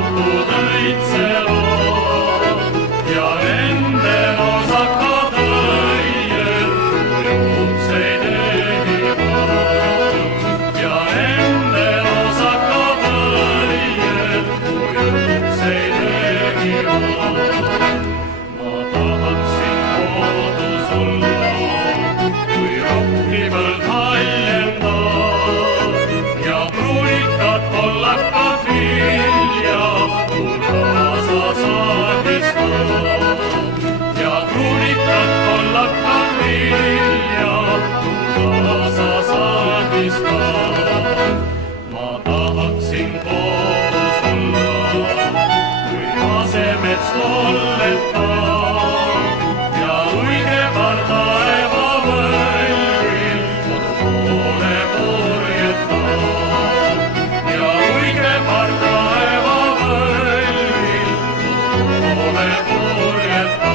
avatud õitsevad ja nende nosakad õied juukseid ehivad ja nende nosakad õied juukseid ehivad. Ma tahaksin kodus olla, kui rohkimalt haljendab ja pruunikad kollakad vilja mul kaasa saadistab ja pruunikad kollakad vilja mul kaasa saadistab. Ma tahaksin kodus olla, kui asemets kolletab ja õige pardaeva võlvil kodu poole purjetab ja õige pardaeva võlvil kodu poole purjetab.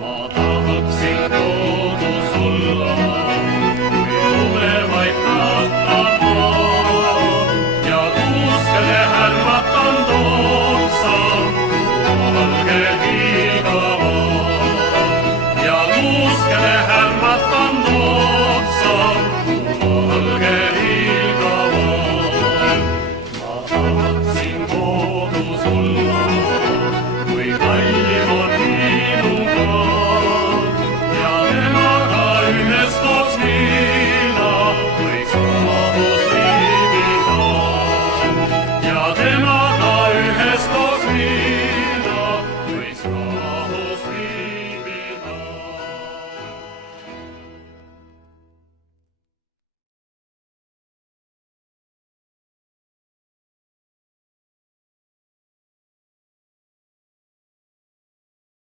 Ma tahaksin kodus olla, kui luulevaid katab maa ja kuuskede härmatand oksa valge hiigavad ja kuuskede härmatand